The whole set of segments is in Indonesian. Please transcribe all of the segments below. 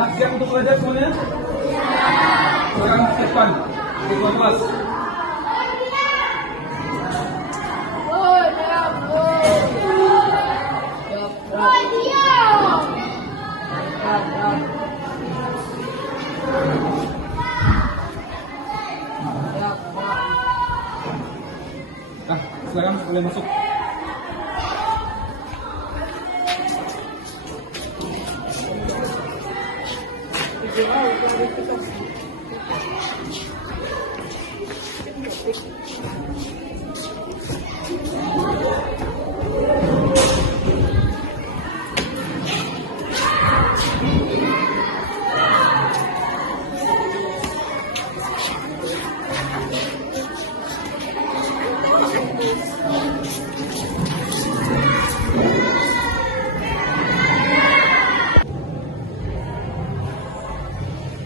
Nah, siap untuk belajar semuanya? Sekarang ke depan, di kelas. Nah, silakan boleh masuk.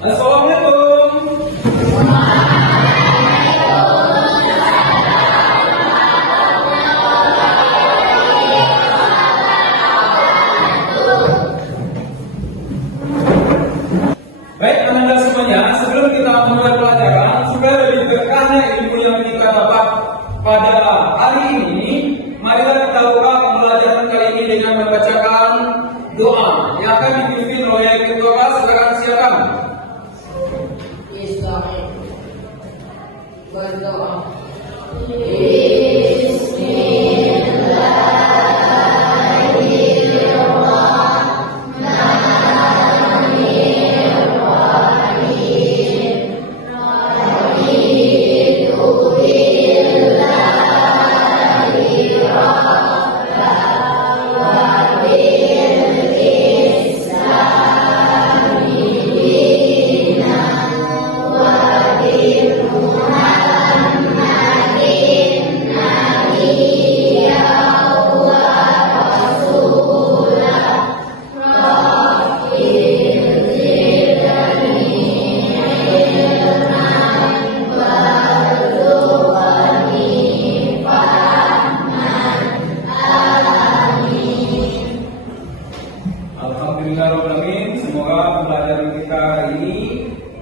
Assalamualaikum. Baik, anak-anak semuanya, sebelum kita memulai pelajaran, supaya lebih berkahnya ilmu yang kita dapat pada hari ini, marilah kita buka pembelajaran kali ini dengan membacakan doa yang akan dipimpin oleh ketua kelas. Silakan silakan. Berdoa. Alhamdulillahirrahmanirrahim. Semoga pembelajaran kita hari ini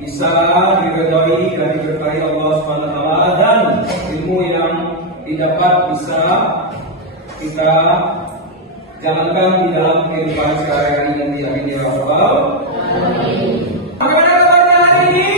bisa diridhoi dan diberkahi Allah Subhanahu wa taala, dan ilmu yang didapat bisa kita jalankan di dalam kehidupan sehari-hari yang dijamin ya Rabbal alamin. Bagaimana kabarnya hari ini?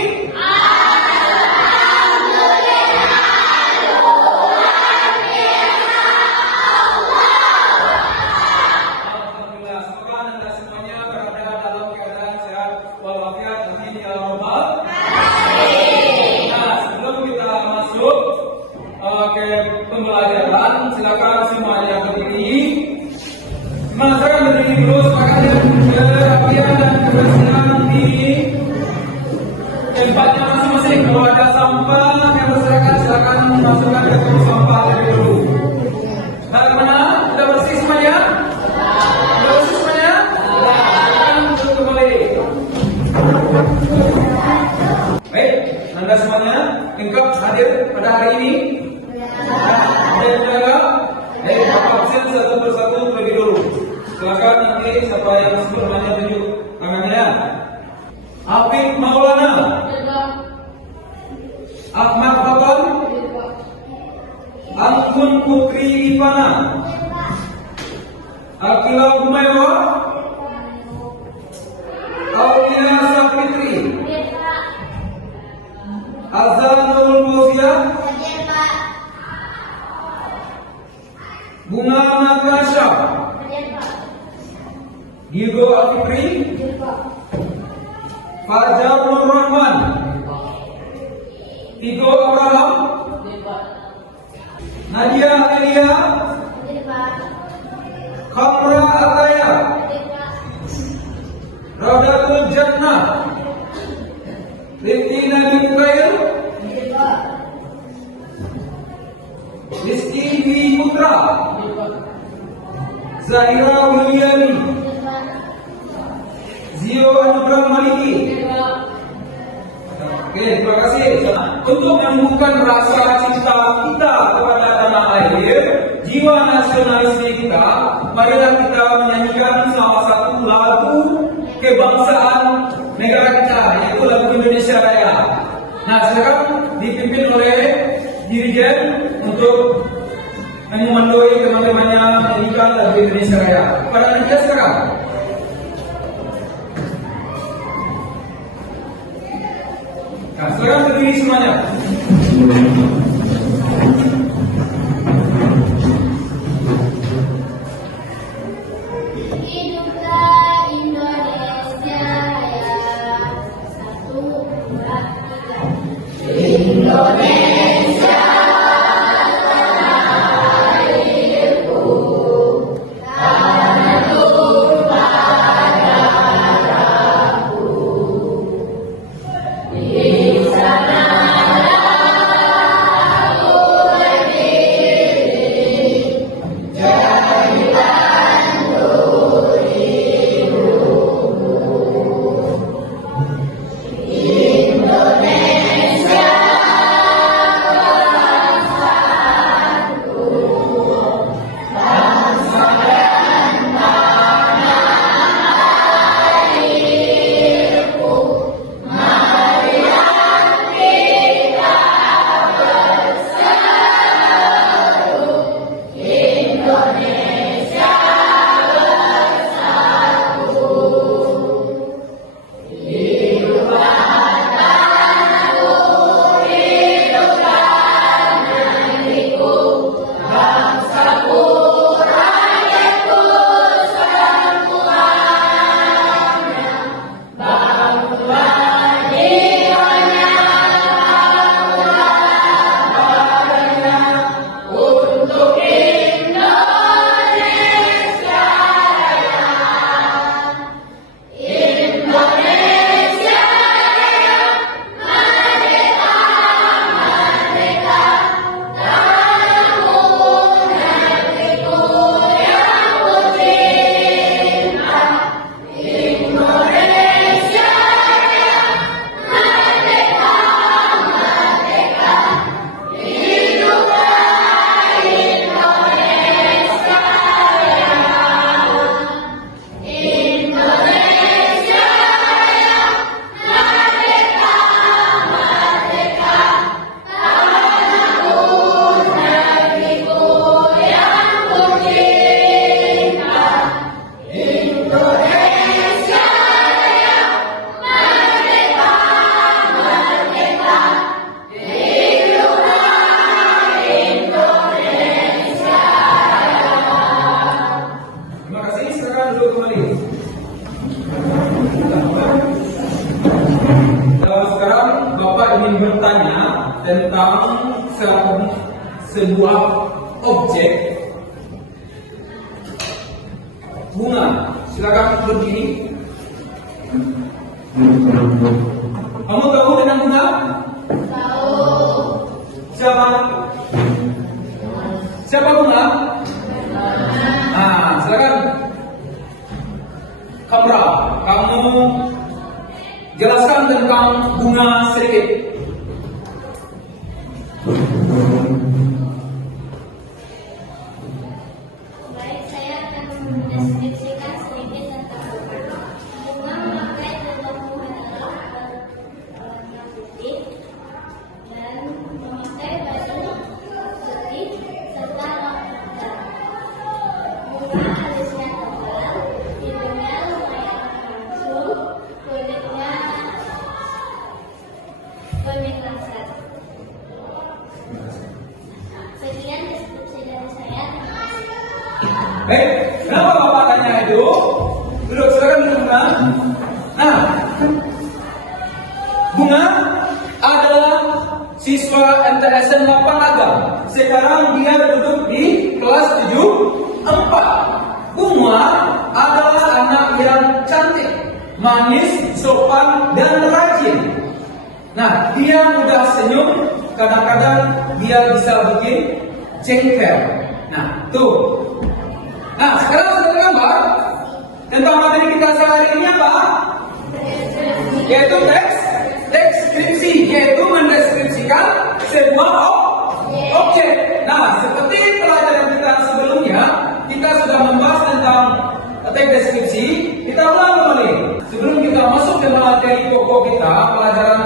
Pembelajaran, silakan semuanya berdiri. Masyarakat berdiri dulu, sepakat kerapian dan kebersihan di tempatnya masing-masing. Kalau ada sampah yang berserakan, silakan masukkan ke tong sampah terlebih dulu. Bagaimana? Sudah bersih semuanya? Sudah bersih semuanya? Silakan untuk kembali. Baik, Anda semuanya lengkap hadir pada hari ini. Ada yang jaga, dari absen satu persatu terlebih dulu. Silakan nanti siapa yang sebut namanya tunjuk tangannya. Afif Maulana, Ahmad Fatan, Anggun Putri Ivana, Akila Humaywa, Aulia Sapitri, Azanul Fauzia, Bunga Natasha, Diego Afifri, Fajar Nur Rahman, Tigo Abraham, Nadia Elia, Khamra Ataya, Raudatul Jannah, Rifki Nabi Mukail, Rizky Dwi Putra, Zahira Wuliani, Zio Anugrah Maliki. Oke, terima kasih. Untuk menumbuhkan rasa cinta kita kepada tanah air, jiwa nasionalisme kita, marilah kita menyanyikan salah satu lagu kebangsaan negara kita, yaitu lagu Indonesia Raya. Nah, sekarang dipimpin oleh dirijen untuk memandoi teman-temannya menyanyikan lagu Indonesia Raya. Pada nanti sekarang. Nah, sekarang berdiri semuanya. Hiduplah Indonesia Raya. 1, 2, 3. Indonesia tanah airku, tanah tumpah darahku. Di sanalah aku berdiri, jadi Indonesia bangsaku, bangsa dan tanah airku. Marilah kita bersatu, Indonesia bersatu. Hiduplah tanahku, hiduplah negeriku, bangsaku, rakyatku semuanya. Bangunlah jiwanya, bangunlah badannya untuk Indonesia Raya. Indonesia Raya, merdeka, merdeka, tanahku, negeriku yang kucinta. Indonesia Raya, merdeka, merdeka, hiduplah Indonesia Raya. Indonesia Raya, merdeka, merdeka, tanahku, negeriku yang kucinta. Indonesia Raya, merdeka, merdeka, hiduplah Indonesia Raya. Terima kasih. Sekarang duduk kembali. Sekarang Bapak ingin bertanya tentang sebuah objek bunga. Silakan berdiri. Kamu tahu tentang bunga? Tahu. Siapa? Siapa bunga? Nah, silakan. Kamra, kamu jelaskan tentang bunga sedikit. Baik, saya akan mendeskripsikan sedikit tentang bunga. Bunga memakai bentuk adalah warna putih dan memakai baju putih serta rok hitam. Bunga alisnya tebal, hidungnya lumayan langsung, kulitnya kuning langsat. Sekian deskripsi dari saya. Kenapa Bapak tanya itu? Duduk, silakan duduk, Bunga. Nah, Bunga adalah siswa MTSN 8 Agam. Sekarang dia duduk di kelas 7-4. Bunga adalah anak yang cantik, manis, sopan, dan rajin. Nah, dia mudah senyum, kadang-kadang dia bisa bikin jengkel. Nah, tuh. Nah, sekarang sudah gambar tentang materi kita sehari ini apa? Yaitu deskripsi, yaitu mendeskripsikan sebuah objek. Nah, seperti pelajaran kita sebelumnya, kita sudah membahas tentang teks deskripsi. Kita ulang kembali sebelum kita masuk ke materi kita, pelajaran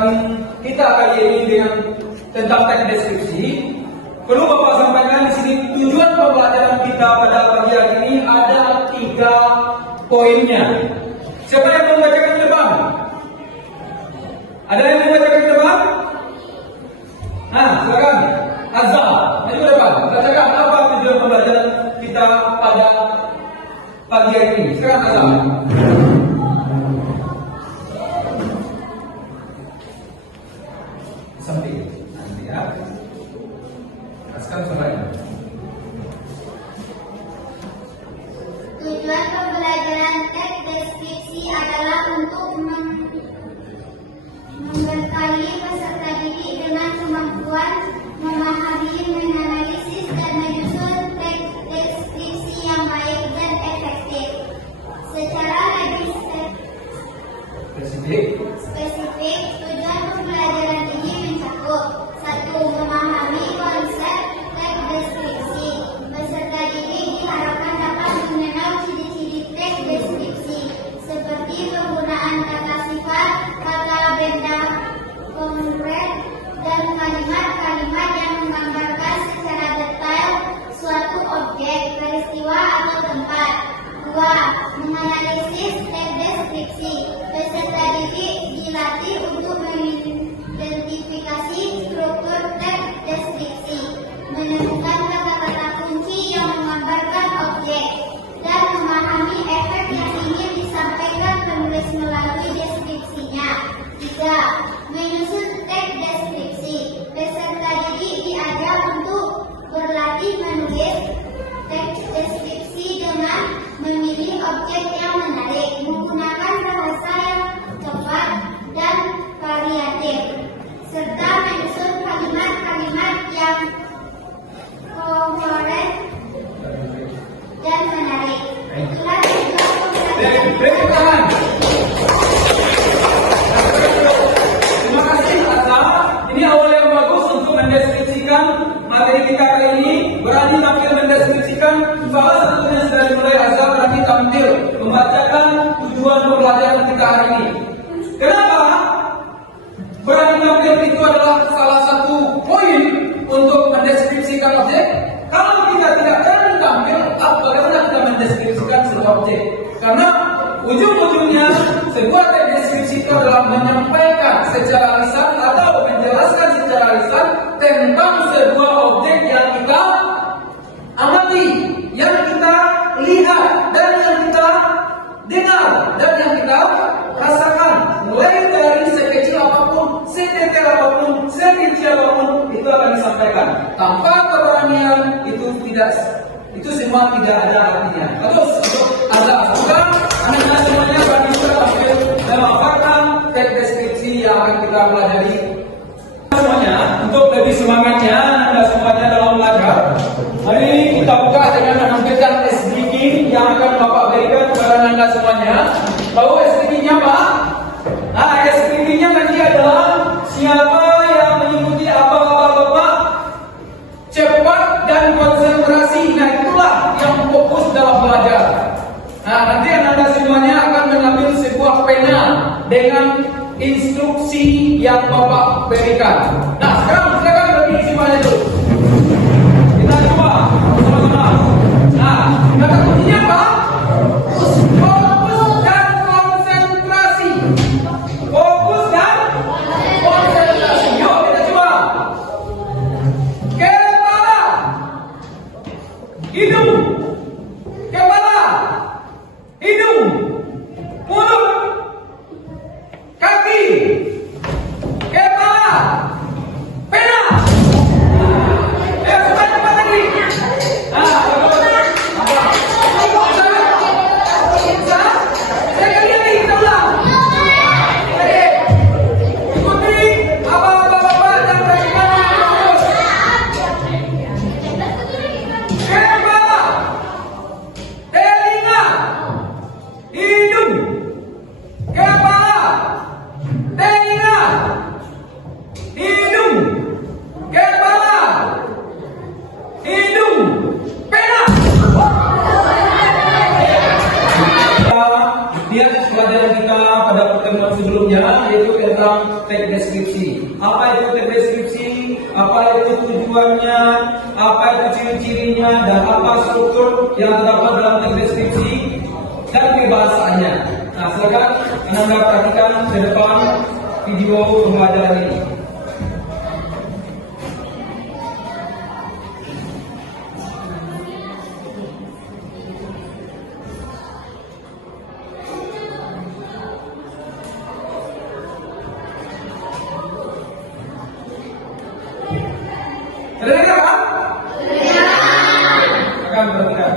kita kali ini dengan tentang teks deskripsi, perlu Bapak sampaikan di sini tujuan pembelajaran kita pada pagi hari ini ada 3 poinnya. Siapa yang mau membacakan ke depan? Ada yang mau membacakan ke depan? Nah, silakan. Azza, maju ke depan. Bacakan apa tujuan pembelajaran kita pada pagi hari ini. Sekarang Azza. Samping nanti ya. Sekarang semuanya. Tujuan pembelajaran teks deskripsi adalah untuk membekali peserta didik dengan kemampuan memahami, menganalisis, dan menyusun teks deskripsi yang baik dan efektif. Secara lebih spesifik, tujuan pembelajaran ini mencakup: 1. Memahami konsep teks deskripsi. Peserta didik diharapkan dapat mengenal ciri-ciri teks deskripsi seperti penggunaan kata sifat, kata benda konkret, dan kalimat-kalimat yang menggambarkan secara detail suatu objek, peristiwa, atau tempat. 2. Menganalisis teks deskripsi. Peserta didik dilatih untuk mengidentifikasi struktur teks deskripsi, menemukan kata-kata kunci yang menggambarkan objek, dan memahami efek yang ingin disampaikan penulis melalui deskripsinya. 3. Menyusun teks deskripsi. Peserta didik diajar untuk berlatih menulis teks deskripsi dengan memilih objek yang menarik, menggunakan bahasa yang tepat dan variatif, serta menyusun kalimat-kalimat yang koheren dan menarik. Itulah tujuan pembelajaran. Terima kasih Azza. Ini awal yang bagus untuk mendeskripsikan materi kita kali ini. Berani tampil mendeskripsikan. Salah satunya sudah dimulai. Azza berani tampil membacakan tujuan pembelajaran kita hari ini. Kenapa? Berani tampil itu adalah salah satu poin untuk mendeskripsikan objek. Kalau kita tidak berani tampil, bagaimana kita mendeskripsikan sebuah objek? Karena ujung-ujungnya sebuah teks deskripsi itu adalah menyampaikan secara lisan atau menjelaskan secara lisan tentang sebuah objek yang kita amati, yang kita lihat, dan yang kita dengar, dan yang kita rasakan. Mulai dari sekecil apapun, sedetail apapun, sekecil apapun, itu akan disampaikan. Tanpa keberanian itu semua tidak ada artinya. Terus untuk Azza, anak-anak semuanya berani sudah tampil memaparkan teks deskripsi yang akan kita pelajari. Semuanya, untuk lebih semangatnya Anda semuanya dalam belajar, hari ini kita buka dengan menampilkan SDG yang akan Bapak berikan kepada Anda semuanya. Tahu SDG-nya apa? Nah, SDG-nya nanti adalah siapa yang mengikuti apa-apa Bapak cepat dan konsentrasi. Nah, itulah yang fokus dalam belajar. Nah, nanti Anda semuanya akan mengambil sebuah pena dengan instruksi yang Bapak berikan. Nah, sekarang silakan berdiri semuanya dulu. Kita coba sama-sama. Nah, kata kuncinya apa? Fokus dan konsentrasi. Fokus dan konsentrasi. Yuk kita coba. Kepala, hidung, kepala, hidung, mulut, kaki, kepala, pena. Cepat lagi. Nah, bisa? Sekali lagi kita ulang. Oke. Ikuti apa-apa Bapak dan perhatikan terus. Kepala, telinga, Apa itu deskripsi, apa itu tujuannya, apa itu ciri-cirinya, dan apa struktur yang terdapat dalam deskripsi dan pembahasannya. Nah, silakan Anda perhatikan ke depan video pembelajaran ini. Terdengar kan? Akan perhatikan.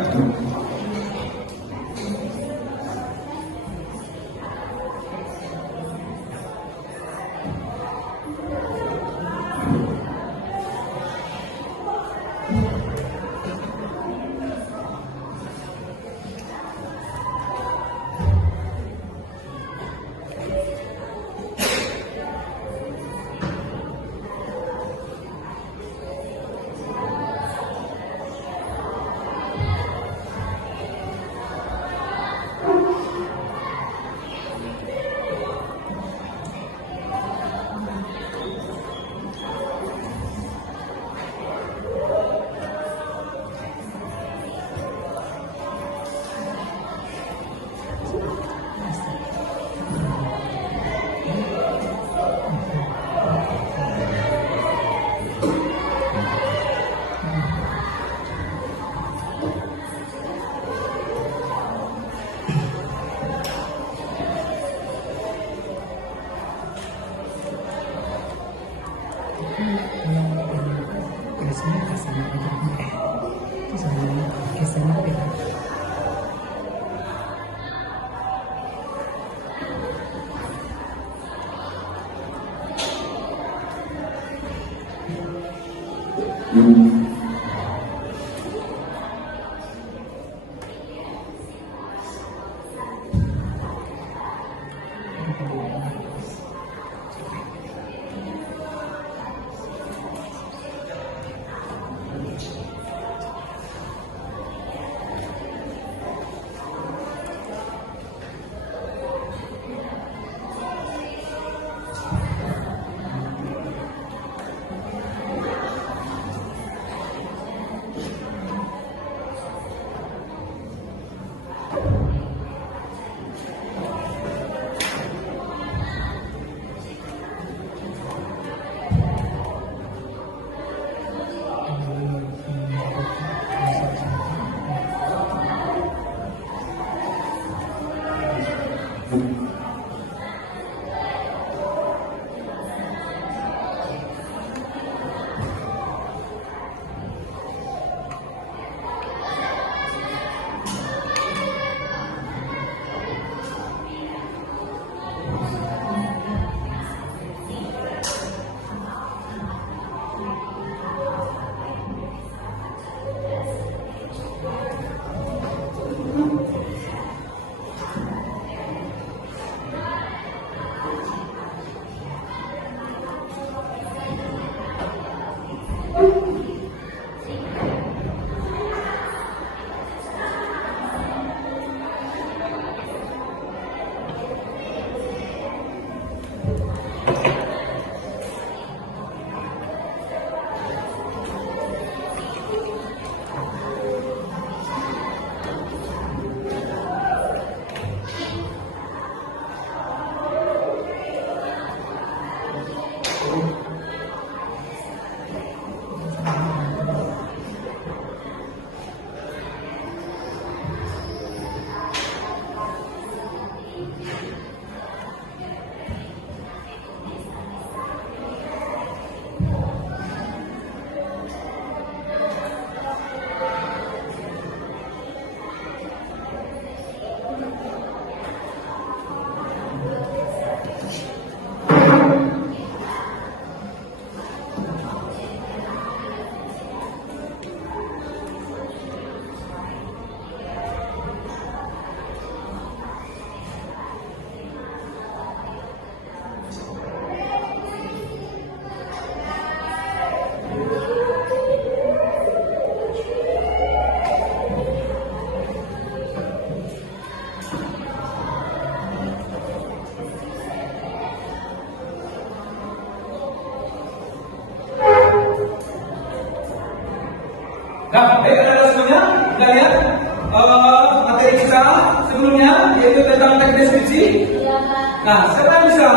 sebelumnya, yaitu tentang teks deskripsi? Iya, Pak. Nah, siapa yang bisa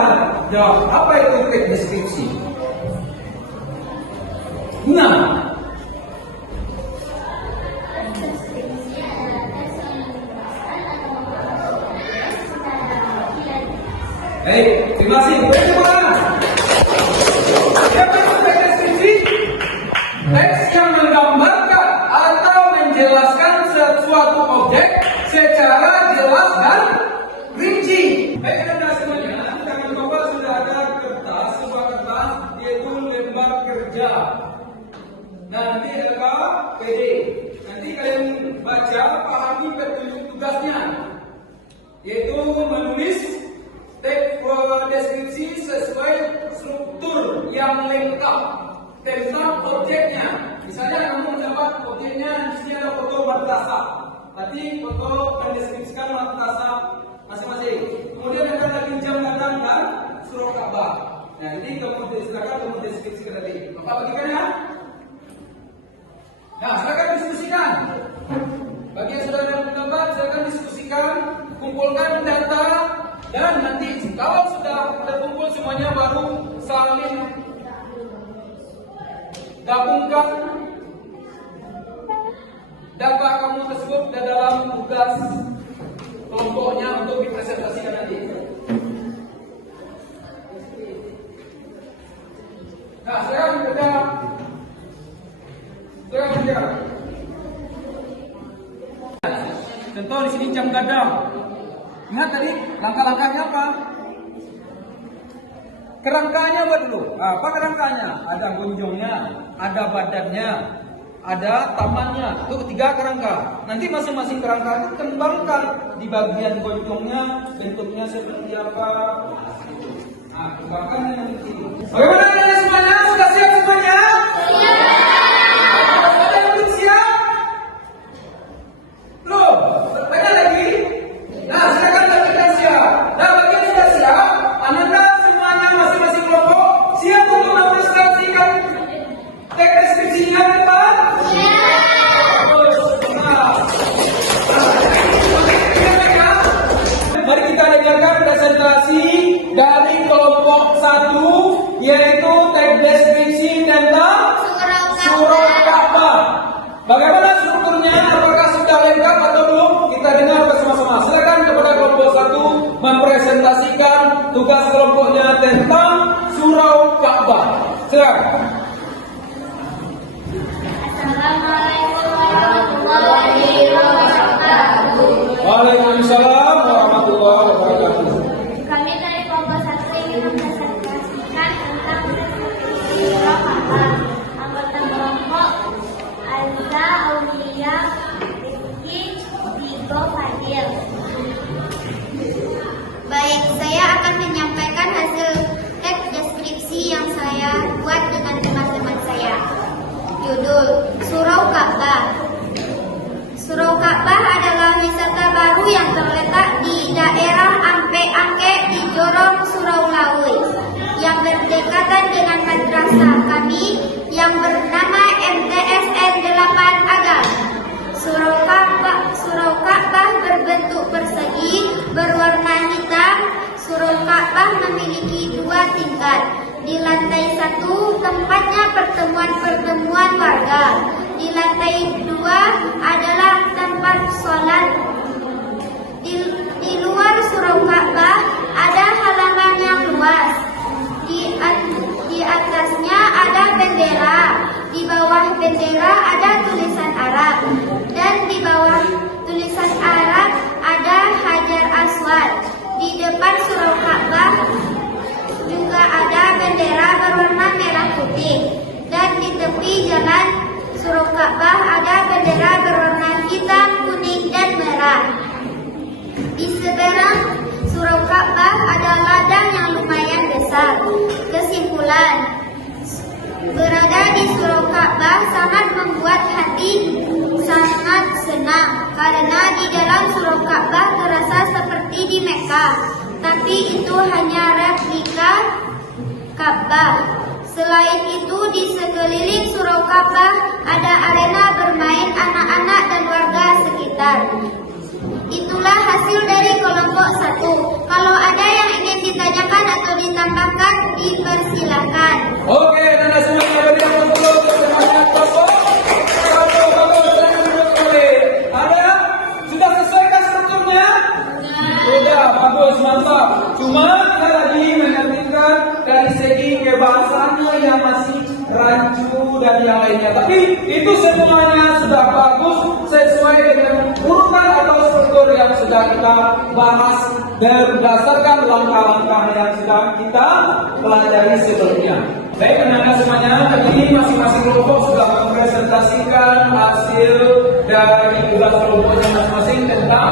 jawab apa itu teks deskripsi? Nah, Deskripsi adalah teks yang menjelaskan atau memperjelas secara rapi dan baik, terima kasih. Boleh coba. Siapa itu teks deskripsi? Teks yang menggambarkan atau menjelaskan sesuatu objek secara jelas dan rinci. Baik, anda semuanya, tangan bapak sudah ada kertas, sebuah kertas, yaitu lembar kerja. Nah, nanti LKPD. Nanti kalian baca, pahami petunjuk tugasnya, yaitu menulis teks deskripsi sesuai struktur yang lengkap tentang objeknya. Misalnya kamu mendapat objeknya di sini ada foto madrasah. Tadi foto mendeskripsikan madrasah masing-masing. Kemudian ada lagi jam datang dan surau Ka'bah. Nah, ini kamu silakan kamu deskripsikan tadi. Bapak bagikan ya. Nah, silakan diskusikan. Bagi yang sudah ada pendapat, silakan diskusikan, kumpulkan data, dan nanti kalau sudah terkumpul semuanya baru saling gabungkan data kamu tersebut ke dalam tugas kelompoknya untuk dipresentasikan nanti. Nah, sekarang kita contoh di sini jam gadang. Ingat tadi langkah-langkahnya apa? Kerangkanya buat dulu. Apa kerangkanya? Ada gonjongnya, ada badannya, ada tamannya. Itu ketiga kerangka. Nanti masing-masing kerangka itu kembangkan di bagian gonjongnya, bentuknya seperti apa. Nah, kembangkan yang ini. Bagaimana kalian semuanya? Sudah siap semuanya? Ada yang belum siap? Belum? Banyak lagi? Nah, silakan lakukan siap. Nah, bagi yang sudah siap, Anda semuanya masing-masing kelompok siap untuk mempresentasikan teks deskripsinya ke depan? Mari kita dengarkan presentasi dari kelompok 1, yaitu teks deskripsi tentang surau Ka'bah. Bagaimana strukturnya? Apakah sudah lengkap atau belum? Kita dengar bersama-sama. Silakan kepada kelompok 1 mempresentasikan tugas kelompoknya tentang surau Ka'bah. Silakan. Assalamualaikum warahmatullahi wabarakatuh. Waalaikumsalam warahmatullahi wabarakatuh. Kami dari kelompok 1 ingin mempresentasikan tentang surau Ka'bah. Anggota kelompok Azza, Aulia, Rizky, Digo, Fadil. Baik, saya akan menyampaikan hasil teks deskripsi yang saya buat dengan teman-teman saya. Judul Surau Ka'bah. Surau Ka'bah adalah wisata baru yang terletak di daerah Ampe-Angke di Jorong, Surau Lawe, yang berdekatan dengan madrasah kami yang bernama MTSN 8 Agam. Surau Ka'bah berbentuk persegi berwarna hitam. Surau Ka'bah memiliki 2 tingkat. Di lantai 1 tempatnya pertemuan warga. Di lantai 2 adalah tempat sholat. Di luar surau Ka'bah ada halaman yang luas. Di atasnya ada bendera. Di bawah bendera ada tulisan Arab. Dan di bawah tulisan Arab ada Hajar Aswad. Di depan surau Ka'bah juga ada bendera berwarna merah putih. Dan di tepi jalan surau Ka'bah ada bendera berwarna hitam, kuning, dan merah. Di seberang surau Ka'bah ada ladang yang lumayan besar. Kesimpulan, berada di surau Ka'bah sangat membuat hati sangat senang karena di dalam surau Ka'bah terasa seperti di Mekah, tapi itu hanya replika Ka'bah. Selain itu, di sekeliling surau Ka'bah ada arena bermain anak-anak dan warga sekitar. Itulah Tuhan. Oke, Anda semuanya berikan tepuk tangan untuk semangat Bapak. Ada? Sudah sesuaikan strukturnya? Sudah, bagus, mantap. Cuma kita lagi menantikan dari segi kebahasaannya yang masih rancu dan yang lainnya. Tapi itu semuanya sudah bagus sesuai dengan urutan atau struktur yang sudah kita bahas berdasarkan langkah-langkah yang sudah kita pelajari sebelumnya. Baik, anak-anak semuanya, tadi masing-masing kelompok sudah mempresentasikan hasil dari tugas kelompoknya masing-masing tentang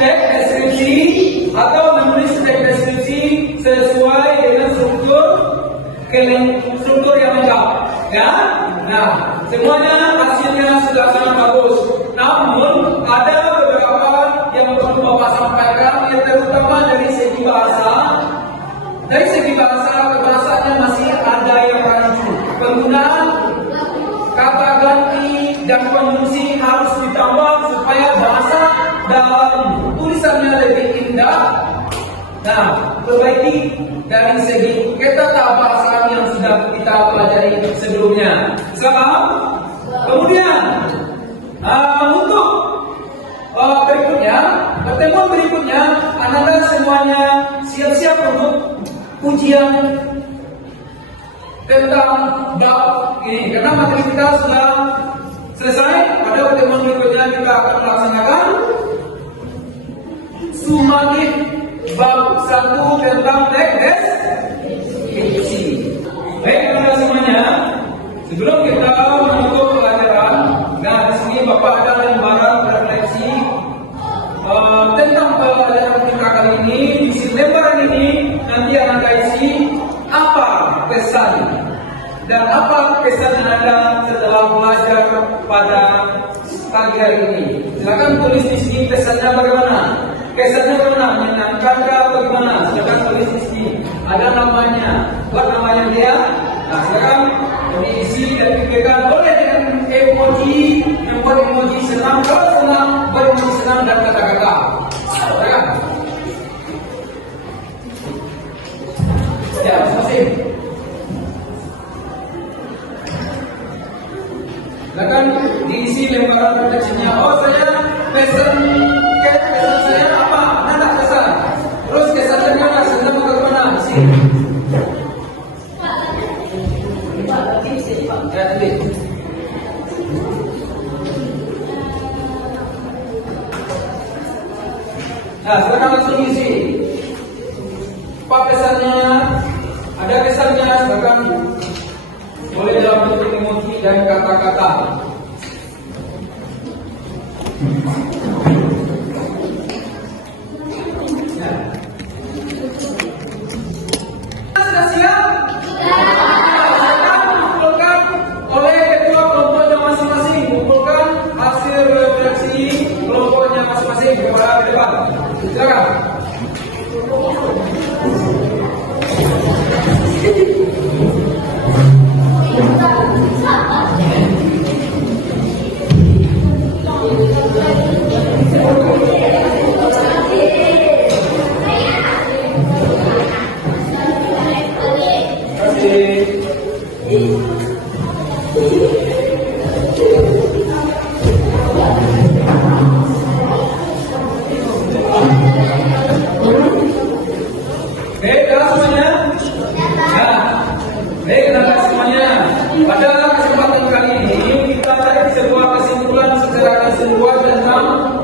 teks deskripsi atau menulis teks deskripsi sesuai dengan struktur yang lengkap, ya. Nah, semuanya hasilnya sudah sangat bagus. Namun ada beberapa yang perlu Bapak sampaikan, yang terutama dari segi bahasa. Dari segi bahasa, kebahasaannya masih ada yang rancu. Penggunaan kata ganti dan konjungsi harus ditambah supaya bahasa dalam tulisannya lebih indah. Nah, perbaiki dari segi ketatahbahasaan yang sudah kita pelajari sebelumnya. Selamat. Kemudian untuk pertemuan berikutnya, Anda semuanya siap-siap untuk ujian tentang bab ini. Karena materi kita sudah selesai. Pada pertemuan berikutnya kita akan melaksanakan sumatif bab 1 tentang teks deskripsi. Baik, teman-teman semuanya, sebelum kita menutup pelajaran, nah di sini Bapak ada lembaran refleksi tentang pelajaran kita kali ini. Di lembaran ini nanti akan isi apa pesan dan apa kesan Anda setelah belajar pada pagi hari ini. Silakan tulis di sini pesannya bagaimana. Kesannya bagaimana? Menyenangkan atau bagaimana? Silakan tulis di sini. Ada namanya, buat namanya dia. Nah, silakan diisi dan pikirkan. Boleh dengan emoji, membuat emoji senang, kalau senang, beremoji senang dan kata-kata. Silakan. Ya, terima kasih. Silakan diisi lembaran refleksinya. Oh, saya pesan saya apa? Mana pesan? Terus kesannya mana? Senang atau kemana? Sini. Ya, tadi. Nah, sekarang langsung isi. Apa pesannya? Ada pesannya, silakan boleh dalam bentuk emoji dan kata-kata. Ya. Sudah siap? Silakan kumpulkan oleh ketua kelompoknya masing-masing. Kumpulkan hasil refleksi kelompoknya masing-masing kepada depan. Silakan.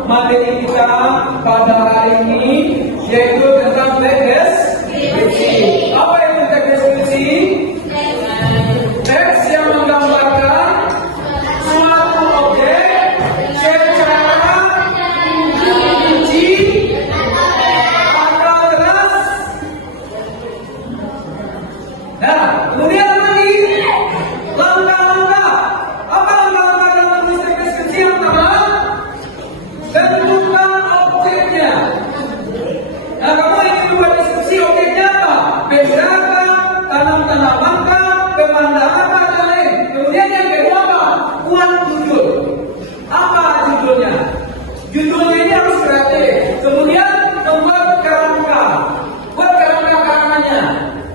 Materi kita pada hari ini yaitu tentang teks deskripsi. Apa itu teks deskripsi? Teks yang menggambarkan suatu objek secara rinci atau jelas. Nah, kemudian lagi langkah-langkah. Apa langkah-langkah dalam menulis teks deskripsi? Yang pertama, tentukan objeknya. Nah, kamu ingin membuat deskripsi objeknya apa? Benda-benda, tanam-tanaman, pemandangan, dan lain. Kemudian yang kedua apa? Buat judul. Apa judulnya? Judulnya ini harus kreatif. Kemudian membuat kerangka. Buat kerangka karangannya.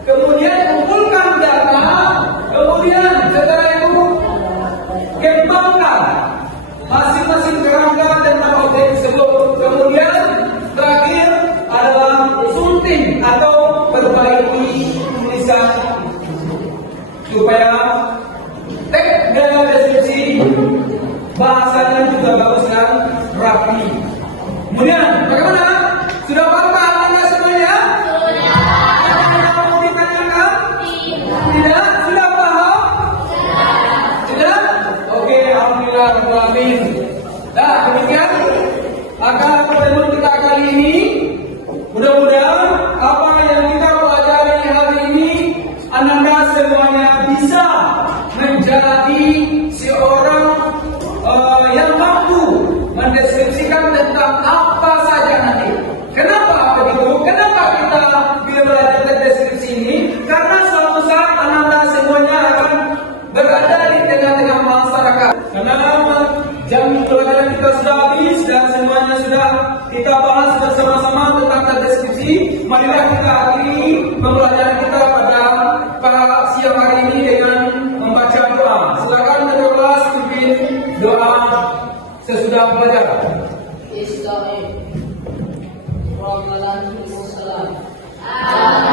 Kemudian kumpulkan api. Kemudian bagaimana? Sudah paham artinya semuanya? Sudah. Mau ditanyakan? Tidak. Sudah paham? Sudah. Oke, alhamdulillah rabbil alamin. Nah, demikian agar pertemuan kita kali ini, mudah-mudahan apa yang kita pelajari hari ini Ananda semuanya bisa menjadi seorang yang mampu mendeskripsikan tentang apa saja nanti. Kenapa begitu? Kenapa kita bila belajar tentang deskripsi ini? Karena suatu saat Ananda semuanya akan berada di tengah-tengah masyarakat. Karena jam pelajaran kita sudah habis dan semuanya sudah kita bahas bersama-sama tentang deskripsi. Marilah kita akhiri pembelajaran kita pada siang hari ini dengan membaca doa. Silakan kedua kelas pimpin doa sesudah belajar. Bismillahirrahmanirrahim.